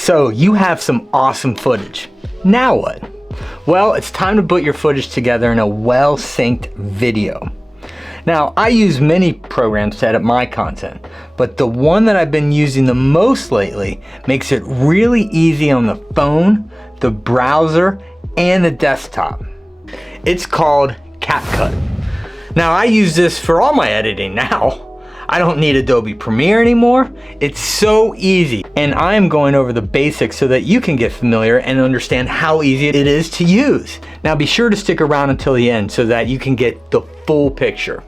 So you have some awesome footage. Now what? Well, it's time to put your footage together in a well-synced video. Now, I use many programs to edit my content, but the one that I've been using the most lately makes it really easy on the phone, the browser, and the desktop. It's called Capcut. Now, I use this for all my editing now. I don't need Adobe Premiere anymore. It's so easy. And I am going over the basics so that you can get familiar and understand how easy it is to use. Now be sure to stick around until the end so that you can get the full picture.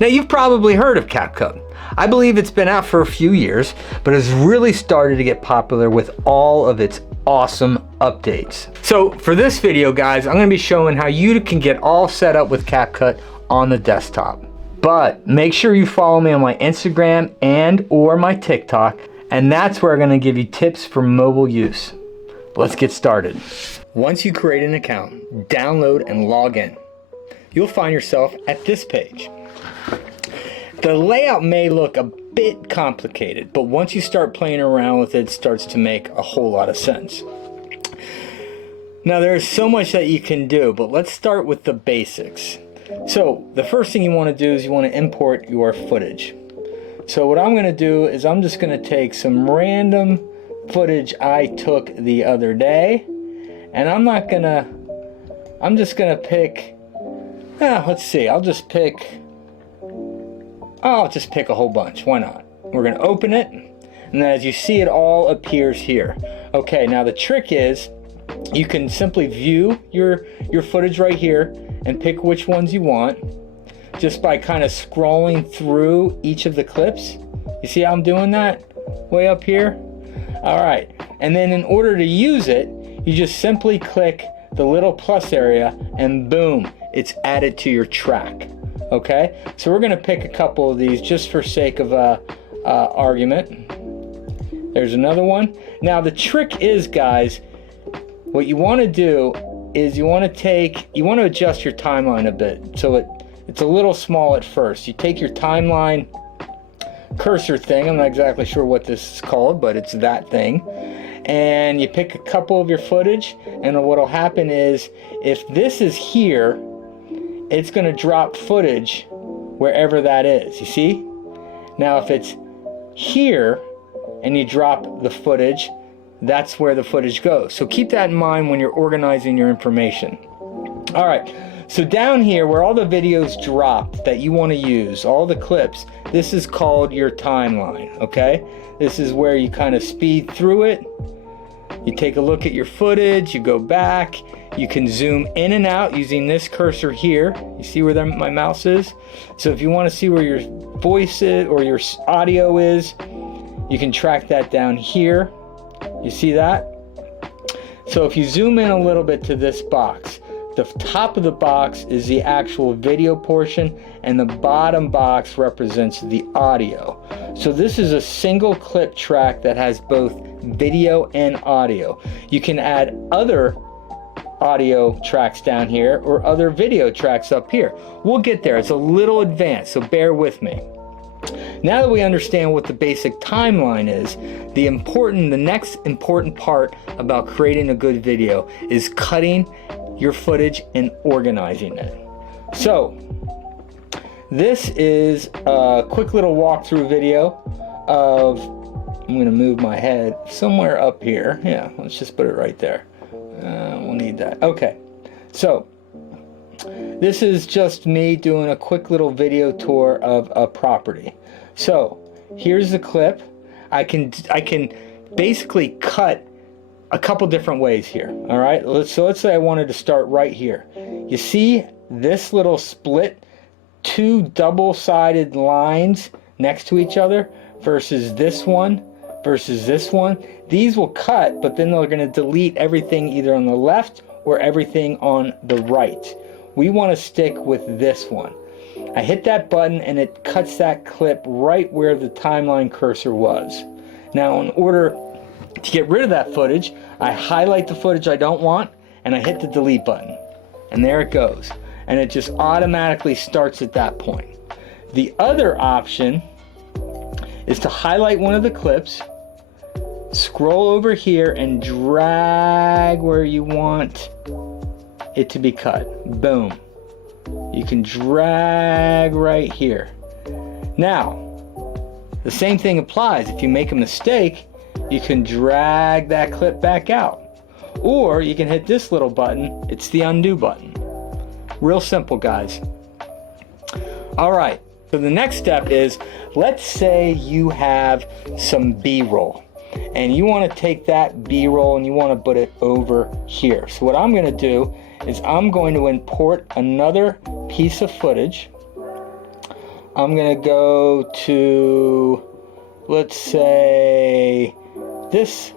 Now you've probably heard of Capcut. I believe it's been out for a few years, but has really started to get popular with all of its awesome updates. So for this video, guys, I'm gonna be showing how you can get all set up with Capcut on the desktop. But make sure you follow me on my Instagram and or my TikTok, and that's where I'm going to give you tips for mobile use. Let's get started. Once you create an account, download and log in. You'll find yourself at this page. The layout may look a bit complicated, but once you start playing around with it, it starts to make a whole lot of sense. Now there's so much that you can do, but let's start with the basics. So the first thing you want to do is you want to import your footage. So what I'm going to do is I'm just going to take some random footage I took the other day, and I'm just going to pick, let's see, I'll just pick a whole bunch. Why not? We're going to open it, and then as you see, it all appears here. Okay, now the trick is you can simply view your footage right here and pick which ones you want just by kind of scrolling through each of the clips. You see how I'm doing that way up here? All right, and then in order to use it, you just simply click the little plus area and boom, it's added to your track. Okay, so we're gonna pick a couple of these just for sake of argument. There's another one. Now the trick is, guys, what you want to do is you want to adjust your timeline a bit so it's a little small at first. You take your timeline cursor thing, I'm not exactly sure what this is called, but it's that thing, and you pick a couple of your footage, and what'll happen is if this is here, it's going to drop footage wherever that is. You see? Now if it's here and you drop the footage, that's where the footage goes. So keep that in mind when you're organizing your information. All right, so down here where all the videos dropped that you want to use, all the clips, this is called your timeline, okay? This is where you kind of speed through it. You take a look at your footage, you go back, you can zoom in and out using this cursor here. You see where my mouse is? So if you want to see where your voice is or your audio is, you can track that down here. You see that? So if you zoom in a little bit to this box, the top of the box is the actual video portion and the bottom box represents the audio. So this is a single clip track that has both video and audio. You can add other audio tracks down here or other video tracks up here. We'll get there. It's a little advanced, so bear with me. Now that we understand what the basic timeline is, the next important part about creating a good video is cutting your footage and organizing it. So this is a quick little walkthrough video of, I'm going to move my head somewhere up here. Yeah, let's just put it right there. We'll need that. Okay, so this is just me doing a quick little video tour of a property. So here's the clip. I can basically cut a couple different ways here. All right, so let's say I wanted to start right here. You see this little split, two double-sided lines next to each other versus this one versus this one. These will cut, but then they're going to delete everything either on the left or everything on the right. We want to stick with this one. I hit that button and it cuts that clip right where the timeline cursor was. Now in order to get rid of that footage, I highlight the footage I don't want and I hit the delete button. And there it goes. And it just automatically starts at that point. The other option is to highlight one of the clips, scroll over here and drag where you want it to be cut. Boom. You can drag right here. Now, the same thing applies. If you make a mistake, you can drag that clip back out. Or you can hit this little button. It's the undo button. Real simple, guys. All right, so the next step is, let's say you have some B-roll and you want to take that B-roll and you want to put it over here. So what I'm going to do is I'm going to import another piece of footage. I'm going to go to, let's say, this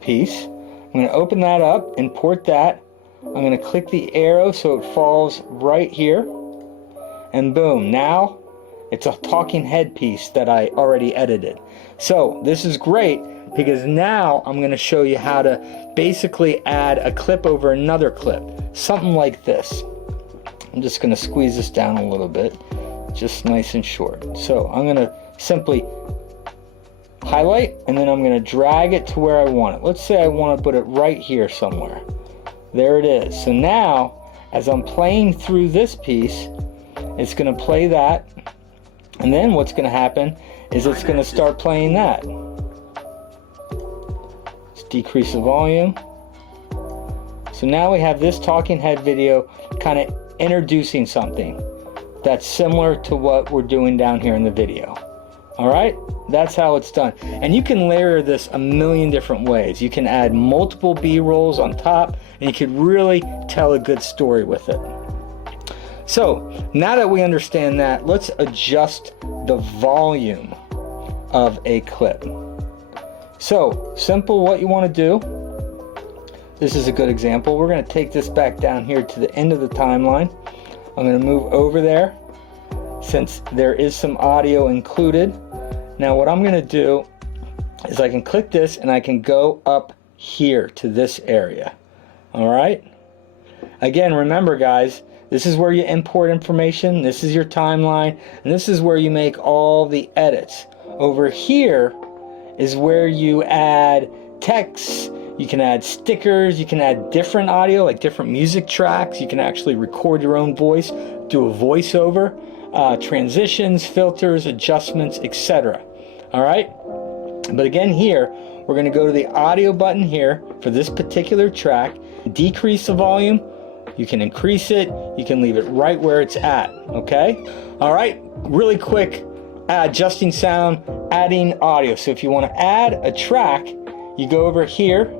piece. I'm going to open that up, import that. I'm going to click the arrow so it falls right here. And boom, now it's a talking head piece that I already edited. So this is great because now I'm going to show you how to basically add a clip over another clip. Something like this. I'm just going to squeeze this down a little bit, just nice and short. So I'm going to simply highlight and then I'm going to drag it to where I want it. Let's say I want to put it right here somewhere. There it is. So now as I'm playing through this piece, it's going to play that, and then what's going to happen is it's going to start playing that. Let's decrease the volume. So now we have this talking head video kind of introducing something that's similar to what we're doing down here in the video. Alright, that's how it's done. And you can layer this a million different ways. You can add multiple B-rolls on top, and you could really tell a good story with it. So, now that we understand that, let's adjust the volume of a clip. So, simple what you want to do. This is a good example. We're going to take this back down here to the end of the timeline. I'm going to move over there since there is some audio included. Now what I'm going to do is I can click this and I can go up here to this area. Alright? Again, remember guys, this is where you import information, this is your timeline, and this is where you make all the edits. Over here is where you add text, you can add stickers, you can add different audio, like different music tracks, you can actually record your own voice, do a voiceover, transitions, filters, adjustments, etc. Alright? But again here, we're going to go to the audio button here for this particular track, decrease the volume, you can increase it, you can leave it right where it's at, okay? Alright, really quick, adjusting sound, adding audio. So if you want to add a track, you go over here,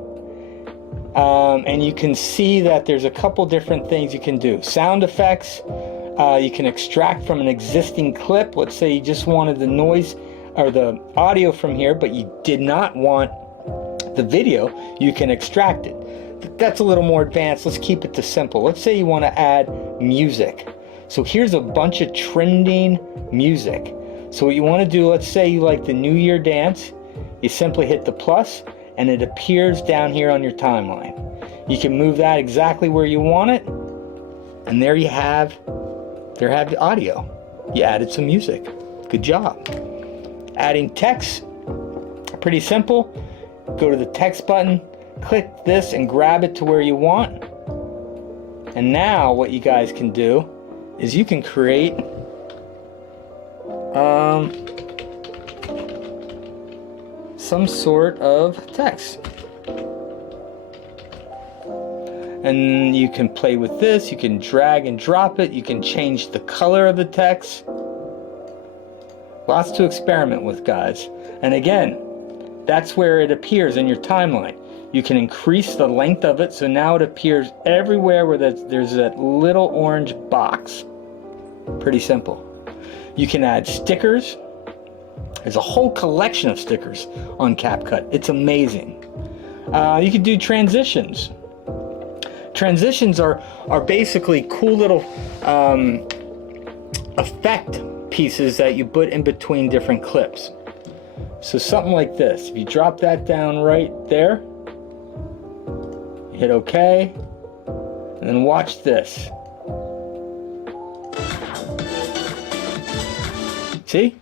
and you can see that there's a couple different things you can do. Sound effects, you can extract from an existing clip. Let's say you just wanted the noise or the audio from here, but you did not want the video, you can extract it. That's a little more advanced. Let's keep it to simple. Let's say you want to add music. So here's a bunch of trending music. So what you want to do, let's say you like the New Year dance, you simply hit the plus and it appears down here on your timeline. You can move that exactly where you want it, and there you have the audio. You added some music. Good job. Adding text, pretty simple. Go to the text button, click this and grab it to where you want. And now what you guys can do is you can create some sort of text. And you can play with this, you can drag and drop it, you can change the color of the text. Lots to experiment with, guys. And again, that's where it appears in your timeline. You can increase the length of it, so now it appears everywhere where there's that little orange box. Pretty simple. You can add stickers. There's a whole collection of stickers on Capcut. It's amazing. You can do transitions. Transitions are basically cool little effect pieces that you put in between different clips. So something like this. If you drop that down right there, hit OK, and then watch this. See?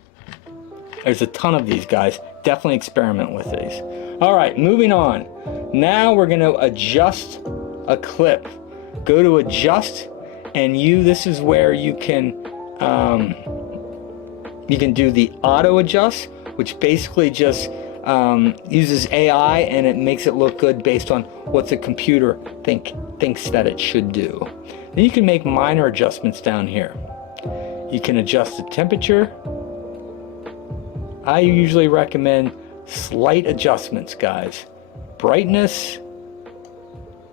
There's a ton of these, guys. Definitely experiment with these. All right, moving on. Now we're gonna adjust a clip. Go to adjust, and this is where you can do the auto adjust, which basically just uses AI and it makes it look good based on what the computer thinks that it should do. Then you can make minor adjustments down here. You can adjust the temperature. I usually recommend slight adjustments, guys. Brightness,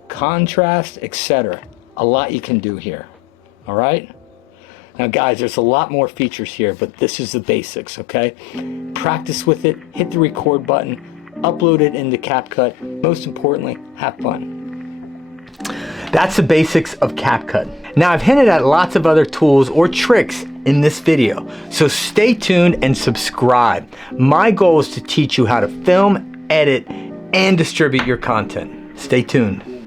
contrast, etc. A lot you can do here. All right? Now guys, there's a lot more features here, but this is the basics, okay? Practice with it, hit the record button, upload it into Capcut. Most importantly, have fun. That's the basics of Capcut. Now I've hinted at lots of other tools or tricks in this video, so stay tuned and subscribe. My goal is to teach you how to film, edit, and distribute your content. Stay tuned.